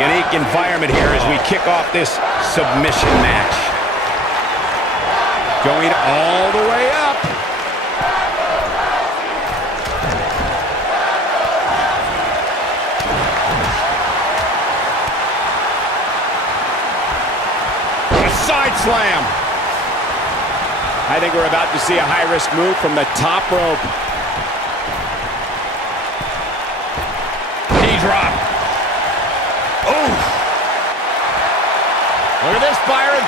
Unique environment here as we kick off this submission match. Going all the way up. A side slam. I think we're about to see a high-risk move from the top rope. Knee drop. Oh! Look at this, Byron.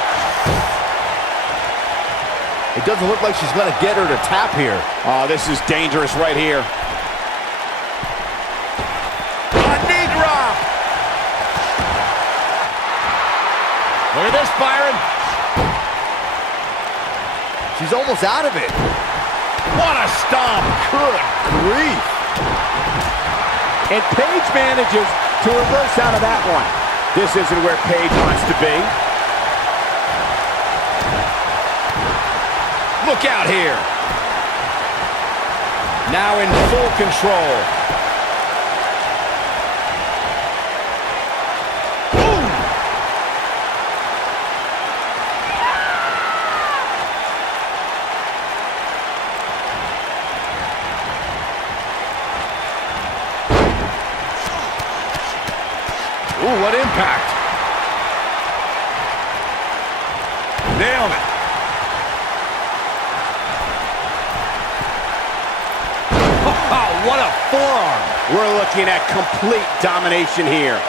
It doesn't look like she's going to get her to tap here. Oh, this is dangerous right here. A knee drop. Look at this, Byron. She's almost out of it. What a stomp. Good grief. And Paige manages to reverse out of that one. This isn't where Paige wants to be. Look out here. Now in full control. Boom! Ooh, what impact. Nailed it. Oh, what a forearm. We're looking at complete domination here.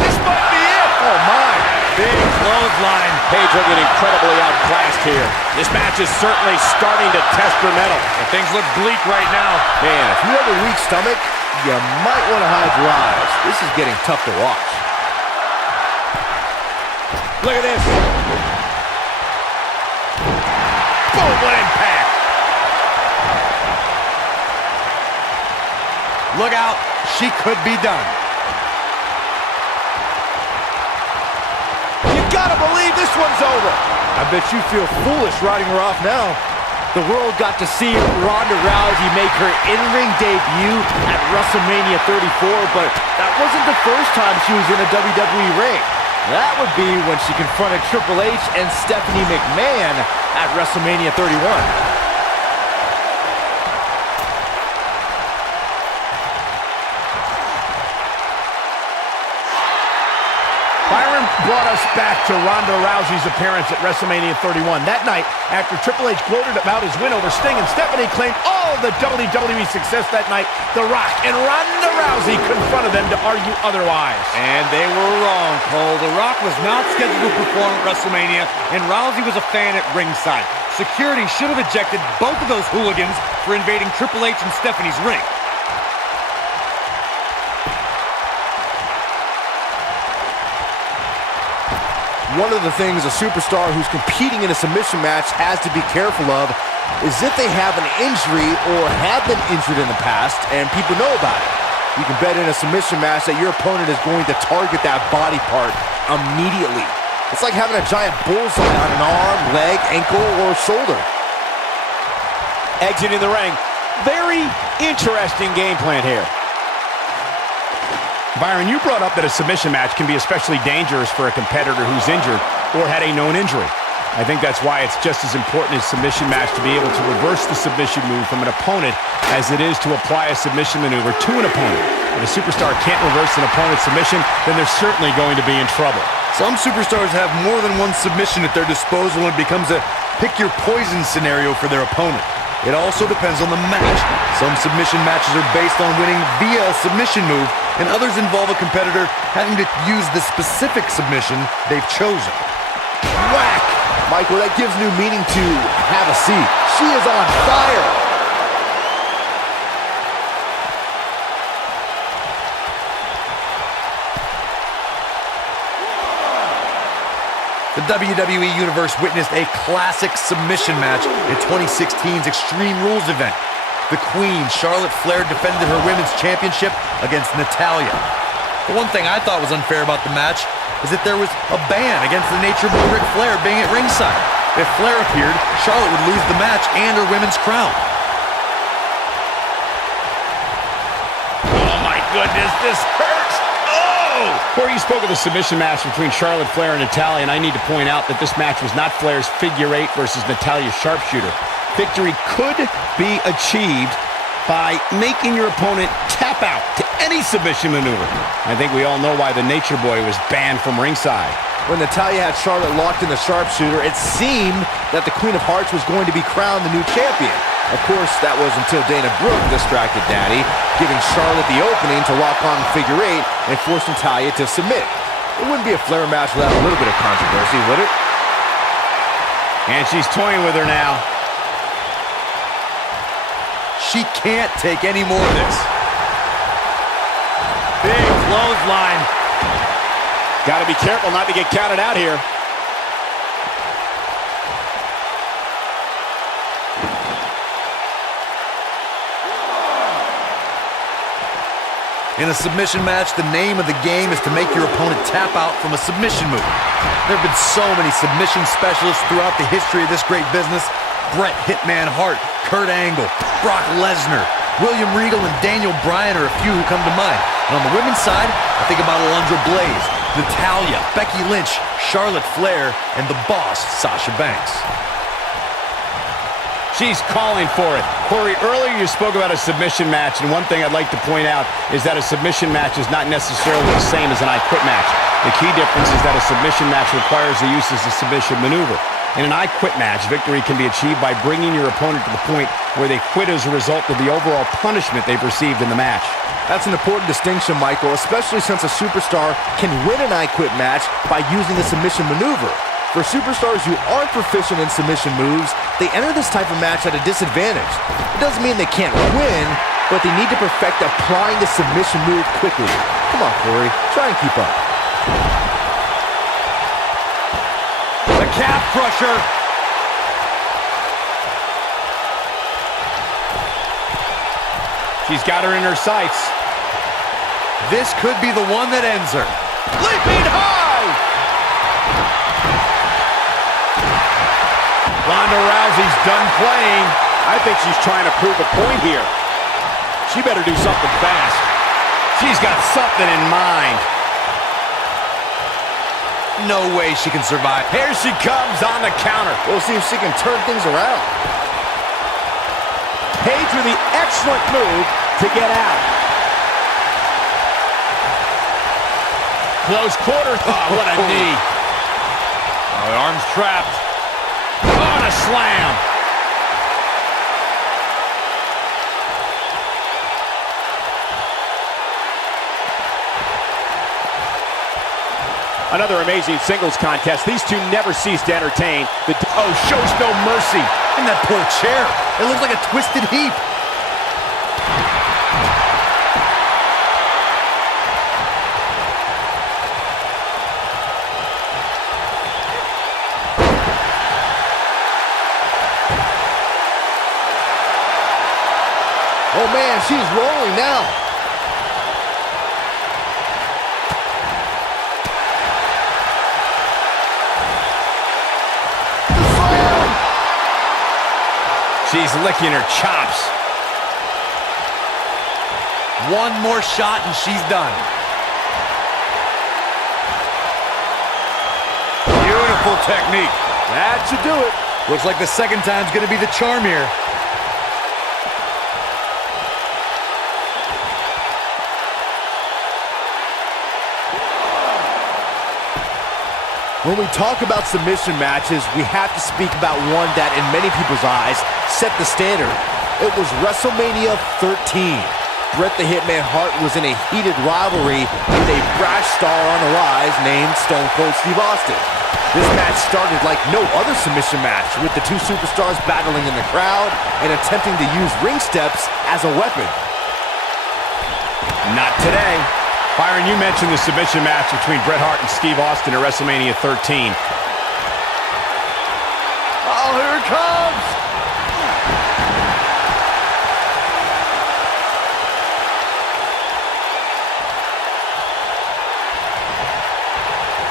This might be it. Oh, my. Big clothesline. Paige looking incredibly outclassed here. This match is certainly starting to test her mettle. And things look bleak right now. Man, if you have a weak stomach, you might want to hide your eyes. This is getting tough to watch. Look at this. Boom, what impact. Look out, she could be done. You gotta believe this one's over. I bet you feel foolish writing her off now. The world got to see Ronda Rousey make her in-ring debut at WrestleMania 34, but that wasn't the first time she was in a WWE ring. That would be when she confronted Triple H and Stephanie McMahon at WrestleMania 31. Byron brought us back to Ronda Rousey's appearance at WrestleMania 31. That night, after Triple H gloated about his win over Sting and Stephanie claimed all of the WWE success that night, The Rock and Ronda Rousey confronted them to argue otherwise. And they were wrong, Cole. The Rock was not scheduled to perform at WrestleMania, and Rousey was a fan at ringside. Security should have ejected both of those hooligans for invading Triple H and Stephanie's ring. One of the things a superstar who's competing in a submission match has to be careful of is if they have an injury or have been injured in the past and people know about it. You can bet in a submission match that your opponent is going to target that body part immediately. It's like having a giant bullseye on an arm, leg, ankle, or shoulder. Exiting the ring. Very interesting game plan here. Byron, you brought up that a submission match can be especially dangerous for a competitor who's injured or had a known injury. I think that's why it's just as important in a submission match to be able to reverse the submission move from an opponent as it is to apply a submission maneuver to an opponent. If a superstar can't reverse an opponent's submission, then they're certainly going to be in trouble. Some superstars have more than one submission at their disposal and it becomes a pick-your-poison scenario for their opponent. It also depends on the match. Some submission matches are based on winning via a submission move, and others involve a competitor having to use the specific submission they've chosen. Whack! Michael, that gives new meaning to have a seat. She is on fire! The WWE Universe witnessed a classic submission match in 2016's Extreme Rules event. The Queen, Charlotte Flair, defended her Women's Championship against Natalya. The one thing I thought was unfair about the match is that there was a ban against the Nature Boy Ric Flair being at ringside. If Flair appeared, Charlotte would lose the match and her women's crown. does this hurt? Oh! Corey, you spoke of the submission match between Charlotte Flair and Natalya, and I need to point out that this match was not Flair's figure eight versus Natalya's sharpshooter. Victory could be achieved by making your opponent tap out to any submission maneuver. I think we all know why the Nature Boy was banned from ringside. When Natalya had Charlotte locked in the sharpshooter, it seemed that the Queen of Hearts was going to be crowned the new champion. Of course, that was until Dana Brooke distracted Daddy, giving Charlotte the opening to lock on the figure eight and force Natalya to submit. It wouldn't be a Flair match without a little bit of controversy, would it? And she's toying with her now. She can't take any more of this. Big clothesline. Got to be careful not to get counted out here. In a submission match, the name of the game is to make your opponent tap out from a submission move. There have been so many submission specialists throughout the history of this great business. Bret Hitman Hart, Kurt Angle, Brock Lesnar, William Regal, and Daniel Bryan are a few who come to mind. And on the women's side, I think about Alundra Blaze, Natalya, Becky Lynch, Charlotte Flair, and the boss, Sasha Banks. She's calling for it. Corey, earlier you spoke about a submission match, and one thing I'd like to point out is that a submission match is not necessarily the same as an I Quit match. The key difference is that a submission match requires the use of a submission maneuver. In an I Quit match, victory can be achieved by bringing your opponent to the point where they quit as a result of the overall punishment they've received in the match. That's an important distinction, Michael, especially since a superstar can win an I Quit match by using a submission maneuver. For superstars who aren't proficient in submission moves, they enter this type of match at a disadvantage. It doesn't mean they can't win, but they need to perfect applying the submission move quickly. Come on, Corey, try and keep up. The calf crusher. She's got her in her sights. This could be the one that ends her. Leaping high. Ronda Rousey's done playing. I think she's trying to prove a point here. She better do something fast. She's got something in mind. No way she can survive. Here she comes on the counter. We'll see if she can turn things around. Paige with the excellent move to get out. Close quarters. Oh, what a knee. Oh, the arm's trapped. Oh, and a slam. Another amazing singles contest. These two never cease to entertain. Oh, shows no mercy. And that poor chair. It looks like a twisted heap. Oh man, she's rolling now. She's licking her chops. One more shot and she's done. Beautiful technique. That should do it. Looks like the second time's gonna be the charm here. When we talk about submission matches, we have to speak about one that, in many people's eyes, set the standard. It was WrestleMania 13. Bret the Hitman Hart was in a heated rivalry with a brash star on the rise named Stone Cold Steve Austin. This match started like no other submission match, with the two superstars battling in the crowd and attempting to use ring steps as a weapon. Not today. Byron, you mentioned the submission match between Bret Hart and Steve Austin at WrestleMania 13. Oh, here it comes!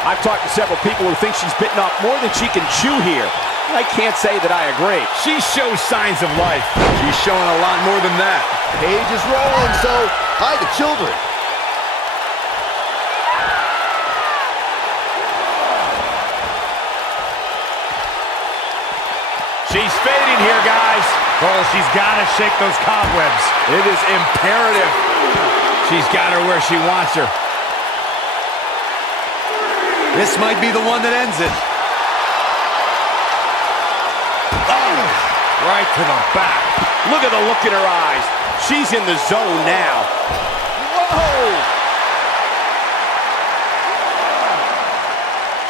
I've talked to several people who think she's bitten off more than she can chew here. I can't say that I agree. She shows signs of life. She's showing a lot more than that. Paige is rolling, so hi the children. She's fading here, guys. Oh, she's got to shake those cobwebs. It is imperative. She's got her where she wants her. This might be the one that ends it. Oh, right to the back. Look at the look in her eyes. She's in the zone now. Whoa!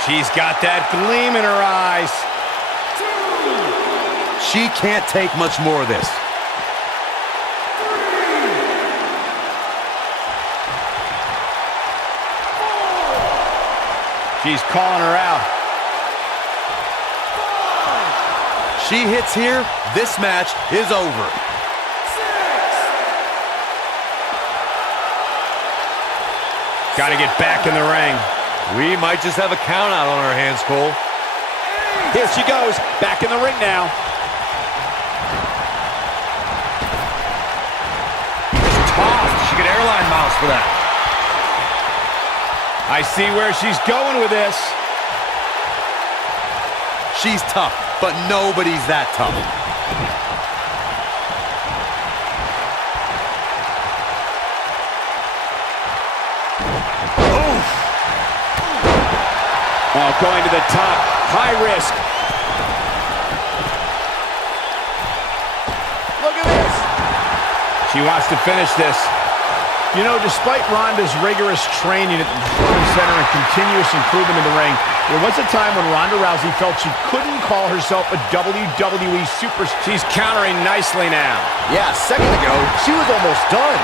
She's got that gleam in her eyes. She can't take much more of this. She's calling her out. She hits here, this match is over. Got to get back in the ring. We might just have a count out on our hands, Cole. Here she goes, back in the ring now. Tossed. She could airline miles for that. I see where she's going with this. She's tough, but nobody's that tough. Oh, going to the top, high risk. Look at this. She wants to finish this. You know, despite Ronda's rigorous training at the Performance Center and continuous improvement in the ring, there was a time when Ronda Rousey felt she couldn't call herself a WWE superstar. She's countering nicely now. Yeah, a second ago, she was almost done.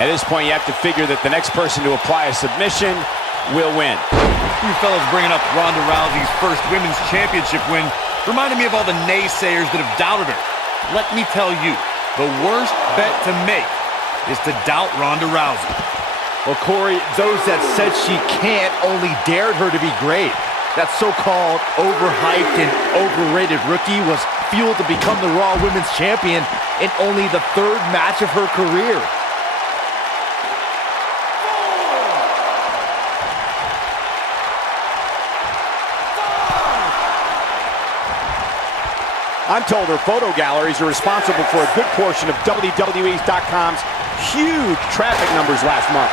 At this point, you have to figure that the next person to apply a submission will win. You fellas bringing up Ronda Rousey's first women's championship win reminded me of all the naysayers that have doubted her. Let me tell you, the worst bet to make is to doubt Ronda Rousey. Well, Corey, those that said she can't only dared her to be great. That so-called overhyped and overrated rookie was fueled to become the Raw Women's Champion in only the third match of her career. I'm told her photo galleries are responsible for a good portion of WWE.com's huge traffic numbers last month.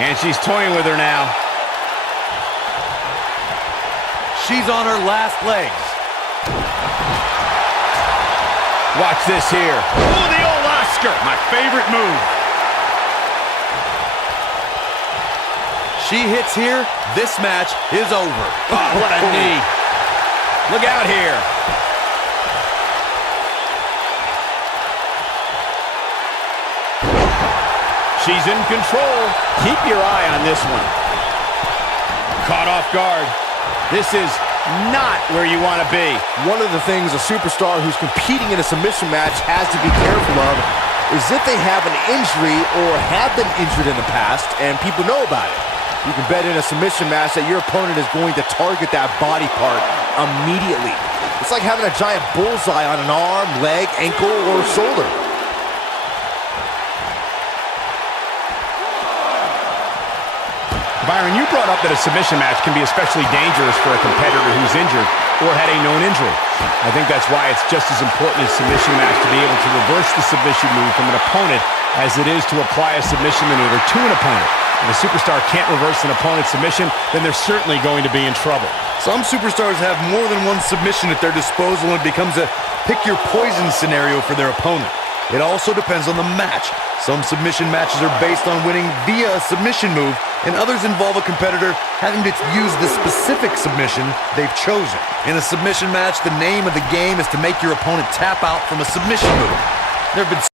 And she's toying with her now. She's on her last legs. Watch this here. Oh, the old Oscar, my favorite move. She hits here, this match is over. Oh, what a knee. Look out here. She's in control. Keep your eye on this one. Caught off guard. This is not where you want to be. One of the things a superstar who's competing in a submission match has to be careful of is if they have an injury or have been injured in the past and people know about it. You can bet in a submission match that your opponent is going to target that body part immediately. It's like having a giant bullseye on an arm, leg, ankle, or shoulder. Byron, you brought up that a submission match can be especially dangerous for a competitor who's injured or had a known injury. I think that's why it's just as important in a submission match to be able to reverse the submission move from an opponent as it is to apply a submission maneuver to an opponent. If a superstar can't reverse an opponent's submission, then they're certainly going to be in trouble. Some superstars have more than one submission at their disposal and it becomes a pick-your-poison scenario for their opponent. It also depends on the match. Some submission matches are based on winning via a submission move, and others involve a competitor having to use the specific submission they've chosen. In a submission match, the name of the game is to make your opponent tap out from a submission move. There have been